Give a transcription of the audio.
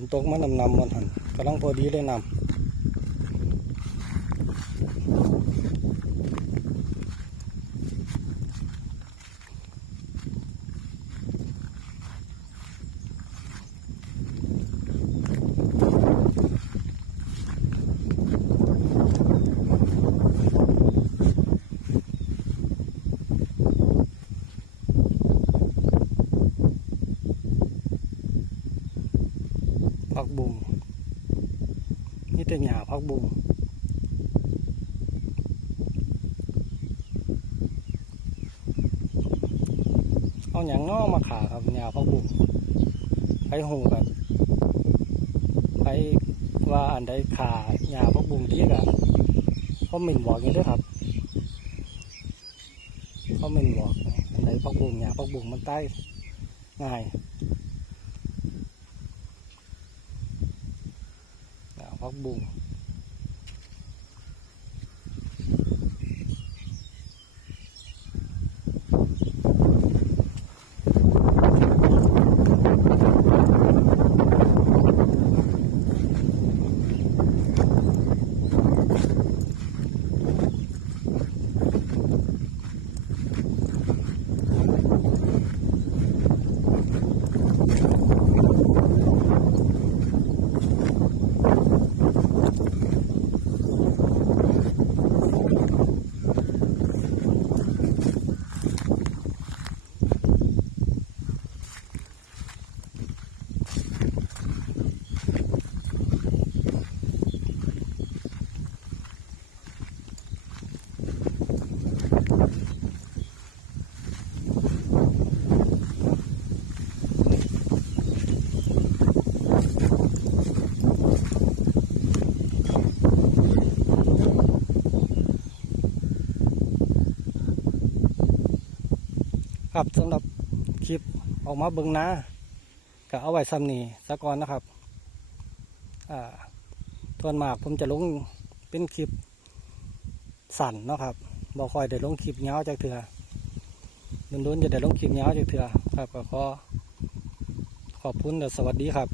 นตกมานำนำมันหันกำลังพอดีเลยนำ บุงนี่แต่หญ้าพักบุงเอาอย่างงอมาขาครับหญ้าพักบุงไปหูกันไปว่าอันใดขาหญ้าพักบุงที่กันเขาหมิ่นบอกอย่างนี้ด้วยครับเขาหมิ่นบอกอันใดพักบุงหญ้าพักบุงมันใต้ง่าย ดาวพักบุง ครับสำหรับคลิปออกมาเบิงหน้าก็เอาไว้ซ้ำนี่สะก่อนนะครับอ่าทวนมากผมจะลงเป็นคลิปสั่นเนาะครับบอคอยเดี๋ยวลงคลิปเงาวจากเถื่อโดนๆจะเดี๋ยวลงคลิปเงาวจากเถื่อครับก็ขอขอบคุณและสวัสดีครับ